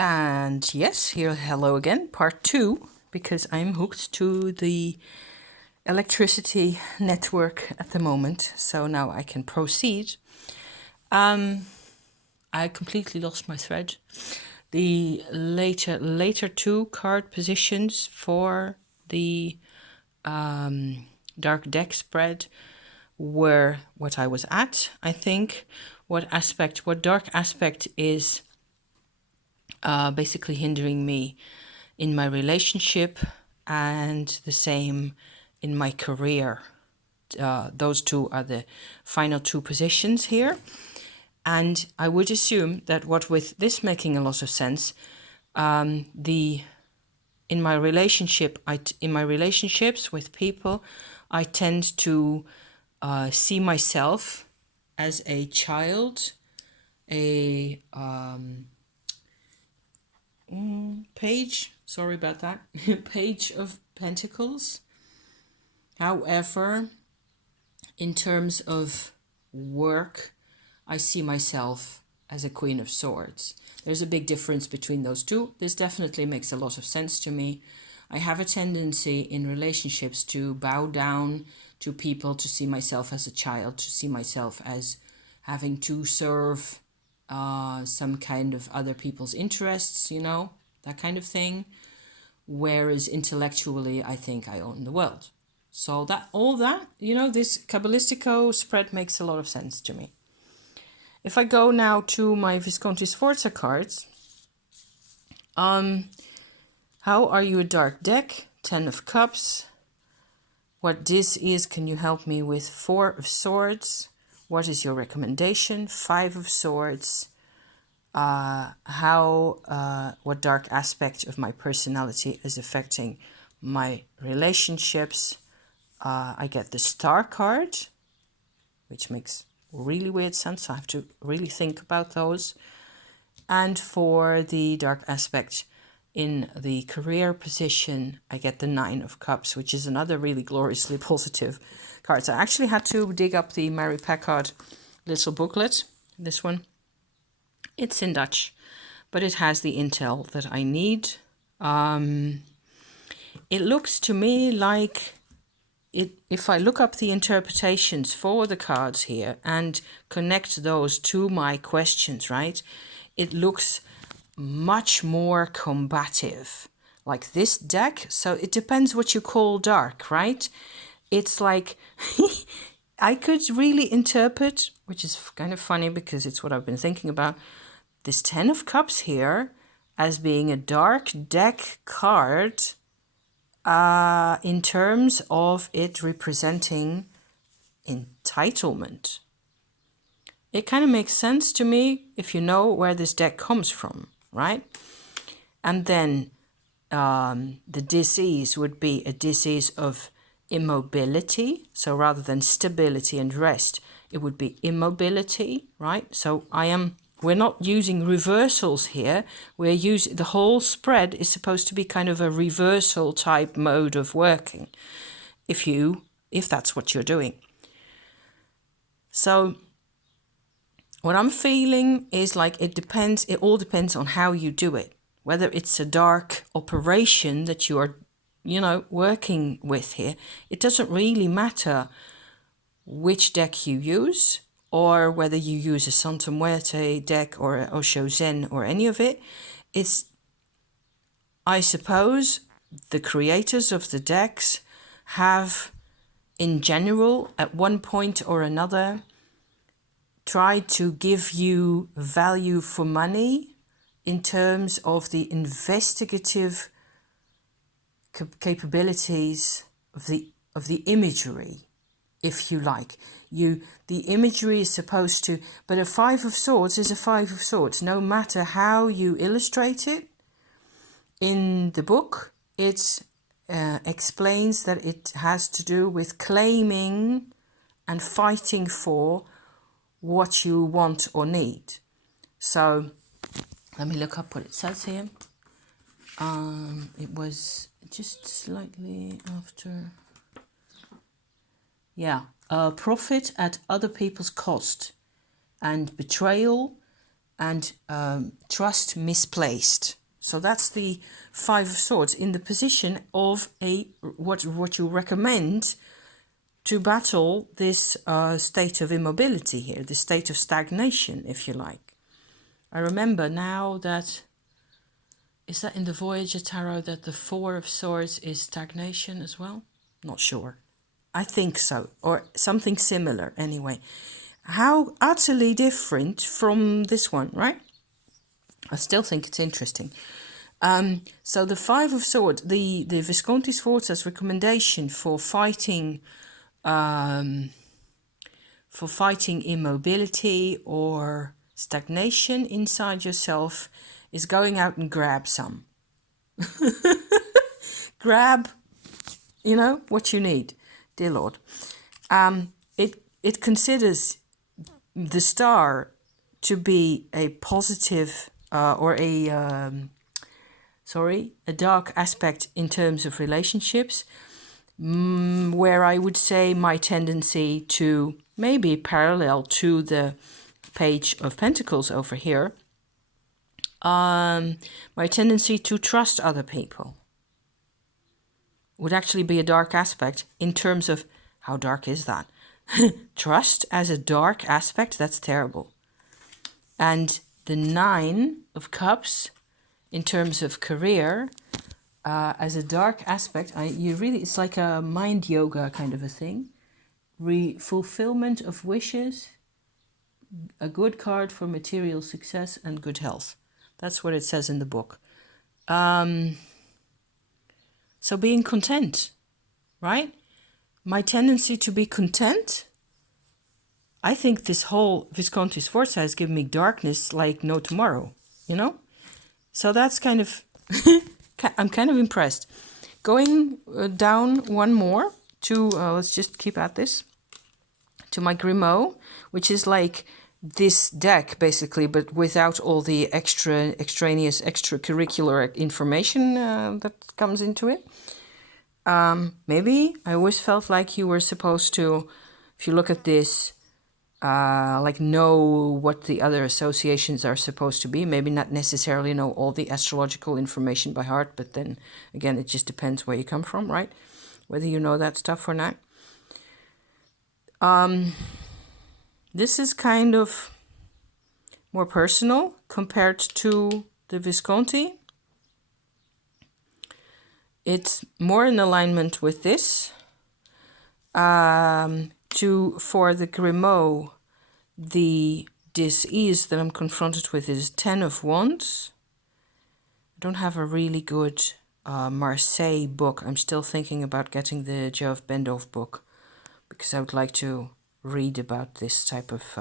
And yes, here, hello again, part 2, because I'm hooked to the electricity network at the moment, so now I can proceed. I completely lost my thread. The later two card positions for the dark deck spread were what I was at, I think. What dark aspect is basically hindering me in my relationship, and the same in my career. Those two are the final two positions here. And I would assume that what with this making a lot of sense, in my relationships with people, I tend to see myself as a child, a page, sorry about that, page of pentacles. However, in terms of work, I see myself as a Queen of Swords. There's a big difference between those two. This definitely makes a lot of sense to me. I have a tendency in relationships to bow down to people, to see myself as a child, to see myself as having to serve some kind of other people's interests, that kind of thing. Whereas intellectually, I think I own the world. So this Kabbalistico spread makes a lot of sense to me. If I go now to my Visconti Sforza cards, how are you a dark deck? 10 of Cups. What this is, can you help me with? 4 of Swords. What is your recommendation? 5 of Swords. What dark aspect of my personality is affecting my relationships? I get the Star card, which makes really weird sense. So I have to really think about those. And for the dark aspect in the career position, I get the 9 of Cups, which is another really gloriously positive card. So I actually had to dig up the Mary Packard little booklet, this one. It's in Dutch, but it has the intel that I need. It looks to me like if I look up the interpretations for the cards here and connect those to my questions, right, it looks much more combative, like this deck. So it depends what you call dark, right? It's like I could really interpret, which is kind of funny because it's what I've been thinking about, this 10 of Cups here as being a dark deck card in terms of it representing entitlement. It kind of makes sense to me if you know where this deck comes from, right? And then the disease would be a disease of immobility. So rather than stability and rest, it would be immobility, right? So we're not using reversals here. We're using, the whole spread is supposed to be kind of a reversal type mode of working, if that's what you're doing. So what I'm feeling is like it all depends on how you do it. Whether it's a dark operation that you are, working with here, it doesn't really matter which deck you use, or whether you use a Santa Muerte deck or a Osho Zen or any of it. It's, I suppose, the creators of the decks have, in general, at one point or another, tried to give you value for money in terms of the investigative capabilities of the imagery, if you like. The imagery is supposed to, but a 5 of Swords is a 5 of Swords. No matter how you illustrate it in the book, it explains that it has to do with claiming and fighting for what you want or need. So let me look up what it says here. It was just slightly after. Profit at other people's cost and betrayal and trust misplaced. So that's the Five of Swords in the position of what you recommend to battle this state of immobility here, the state of stagnation, if you like. I remember now that, is that in the Voyager Tarot that the Four of Swords is stagnation as well? Not sure. I think so, or something similar anyway. How utterly different from this one, right? I still think it's interesting. So the Five of Swords, the Visconti Sforza's recommendation for fighting immobility or stagnation inside yourself is going out and grab some. Grab, what you need, dear Lord. It considers the star to be a positive or a dark aspect in terms of relationships, where I would say my tendency to, maybe parallel to the Page of Pentacles over here, my tendency to trust other people would actually be a dark aspect in terms of, how dark is that? Trust as a dark aspect, that's terrible. And the Nine of Cups, in terms of career, as a dark aspect, it's like a mind yoga kind of a thing. Fulfillment of wishes, a good card for material success and good health. That's what it says in the book. So being content, right? My tendency to be content. I think this whole Visconti Sforza has given me darkness like no tomorrow, So that's kind of, I'm kind of impressed. Going down one more to, let's just keep at this, to my Grimaud, which is like this deck basically, but without all the extraneous, extracurricular information that comes into it. Maybe I always felt like you were supposed to, if you look at this, know what the other associations are supposed to be. Maybe not necessarily know all the astrological information by heart, but then again, it just depends where you come from, right? Whether you know that stuff or not. This is kind of more personal compared to the Visconti. It's more in alignment with this. For the Grimaud, the dis-ease that I'm confronted with is 10 of Wands. I don't have a really good Marseille book. I'm still thinking about getting the Jove Bendorf book because I would like to read about this type of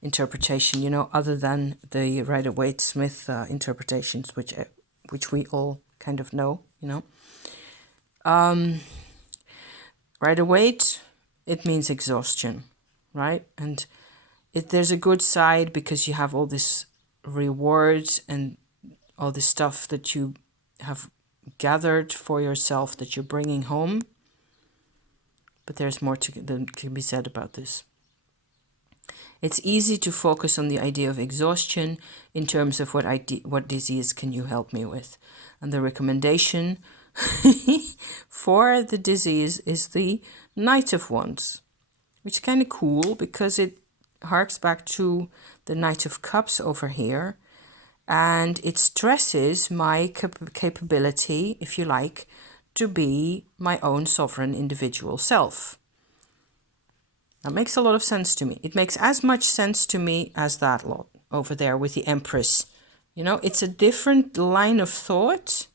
interpretation, other than the Rider-Waite-Smith interpretations, which we all kind of know, Rider-Waite, it means exhaustion, right? And there's a good side because you have all this rewards and all this stuff that you have gathered for yourself that you're bringing home. But there's more than can be said about this. It's easy to focus on the idea of exhaustion in terms of what disease can you help me with. And the recommendation for the disease is the Knight of Wands, which is kind of cool because it harks back to the Knight of Cups over here, and it stresses my capability, if you like, to be my own sovereign individual self. That makes a lot of sense to me. It makes as much sense to me as that lot over there with the Empress. It's a different line of thought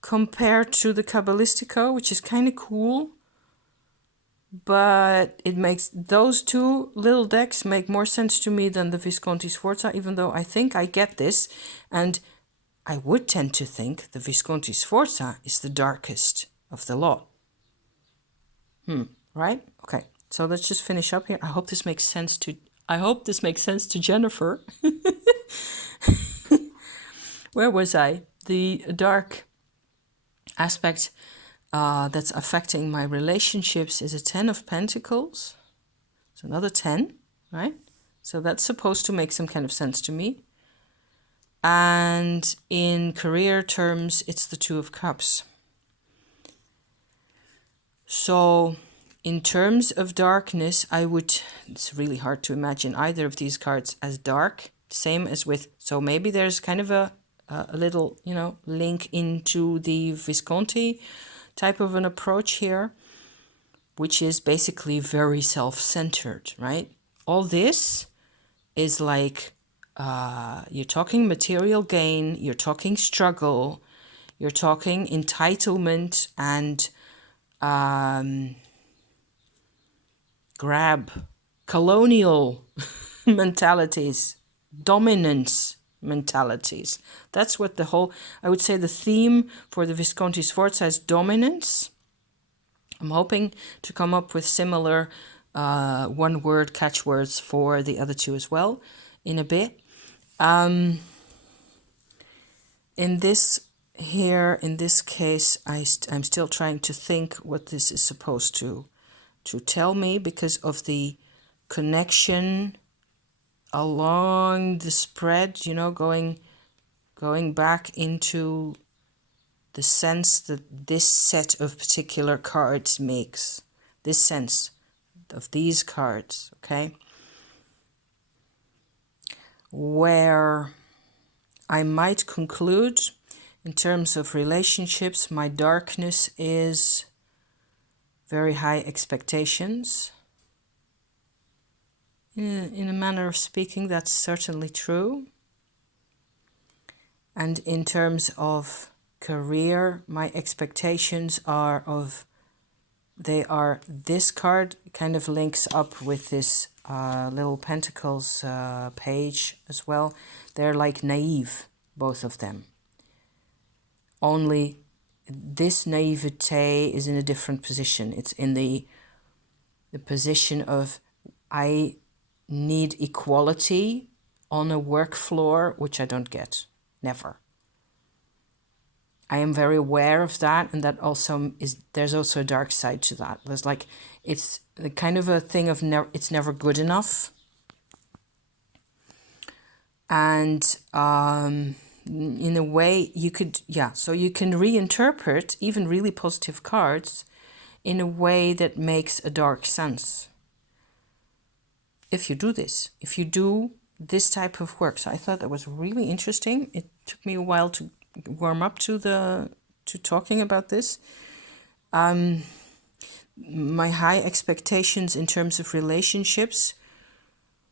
compared to the Kabbalistico, which is kind of cool. But it makes those two little decks make more sense to me than the Visconti Sforza, even though I think I get this. And I would tend to think the Visconti Sforza is the darkest of the lot. Right? Okay. So let's just finish up here. I hope this makes sense to Jennifer. Where was I? The dark aspect that's affecting my relationships is a 10 of Pentacles. It's another 10, right? So that's supposed to make some kind of sense to me. And in career terms, it's the Two of Cups. So in terms of darkness, it's really hard to imagine either of these cards as dark, same as with, so maybe there's kind of a little, link into the Visconti type of an approach here, which is basically very self-centered, right? All this is like, you're talking material gain, you're talking struggle, you're talking entitlement and grab, colonial mentalities, dominance mentalities. That's what I would say the theme for the Visconti Sforza is dominance. I'm hoping to come up with similar one-word catchwords for the other two as well in a bit. In this case, I'm still trying to think what this is supposed to tell me because of the connection along the spread, going back into the sense that this set of particular cards makes, this sense of these cards, okay? Where I might conclude in terms of relationships, my darkness is very high expectations. In a manner of speaking, that's certainly true. And in terms of career, my expectations this card kind of links up with this little pentacles page as well. They're like naive, both of them. Only this naivete is in a different position. It's in the position of I need equality on a work floor, which I don't get. Never. I am very aware of that, and that also there's also a dark side to that. There's like, it's the kind of a thing of it's never good enough. And in a way so you can reinterpret even really positive cards in a way that makes a dark sense. If you do this type of work. So I thought that was really interesting. It took me a while to warm up to talking about this. My high expectations in terms of relationships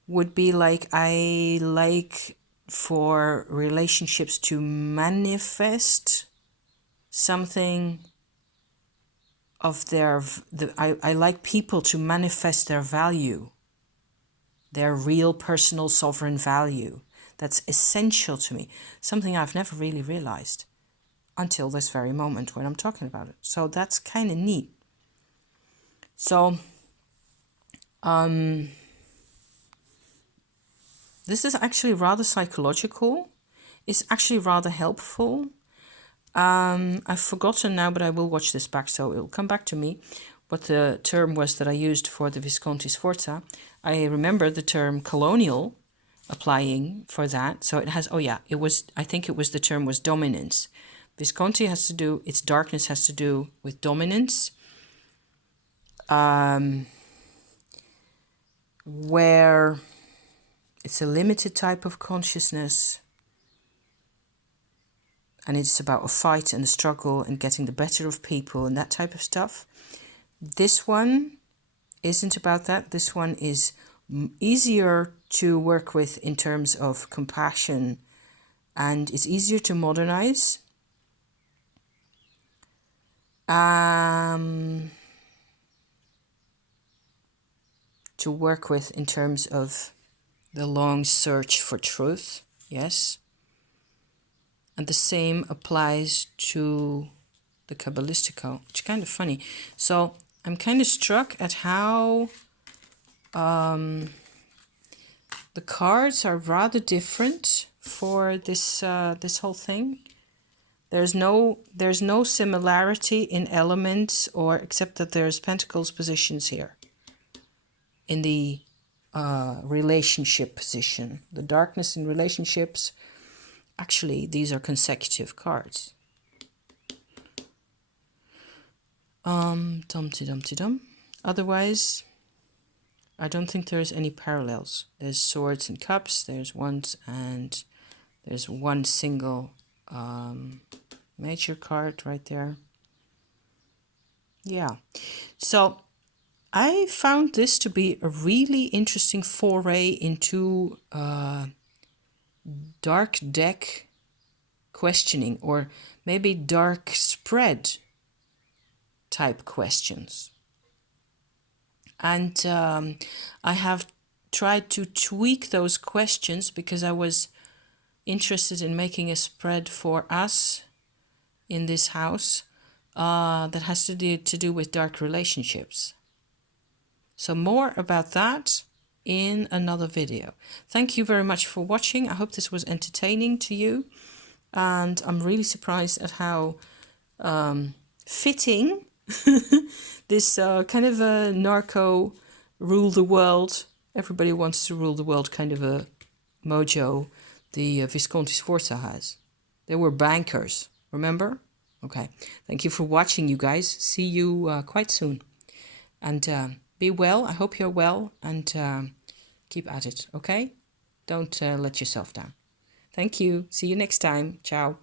would be like, I like for relationships to manifest something of I like people to manifest their value, their real personal sovereign value. That's essential to me, something I've never really realized until this very moment when I'm talking about it. So that's kind of neat. So this is actually rather psychological. It's actually rather helpful. I've forgotten now, but I will watch this back, so it will come back to me what the term was that I used for the Visconti Sforza. I remember the term colonial applying for that. So it has, I think the term was dominance. Visconti its darkness has to do with dominance. Where it's a limited type of consciousness, and it's about a fight and a struggle and getting the better of people and that type of stuff. This one isn't about that. This one is easier to work with in terms of compassion, and it's easier to modernize. To work with in terms of the long search for truth, yes. And the same applies to the Kabbalistico, which is kind of funny. So I'm kind of struck at how the cards are rather different for this this whole thing. There's no similarity in elements, or except that there's pentacles positions here in the relationship position. The darkness in relationships, actually, these are consecutive cards. Dum-ti-dum-ti-dum. Otherwise, I don't think there's any parallels. There's swords and cups, there's wands, and there's one single major card right there. Yeah, so I found this to be a really interesting foray into dark deck questioning, or maybe dark spread type questions. And I have tried to tweak those questions because I was interested in making a spread for us in this house that has to do with dark relationships. So more about that in another video. Thank you very much for watching. I hope this was entertaining to you. And I'm really surprised at how fitting this kind of a narco rule the world, everybody wants to rule the world kind of a mojo the Visconti Sforza has. They were bankers, remember? Okay, thank you for watching, you guys. See you quite soon. And be well. I hope you're well, and keep at it, okay? Don't let yourself down. Thank you. See you next time. Ciao.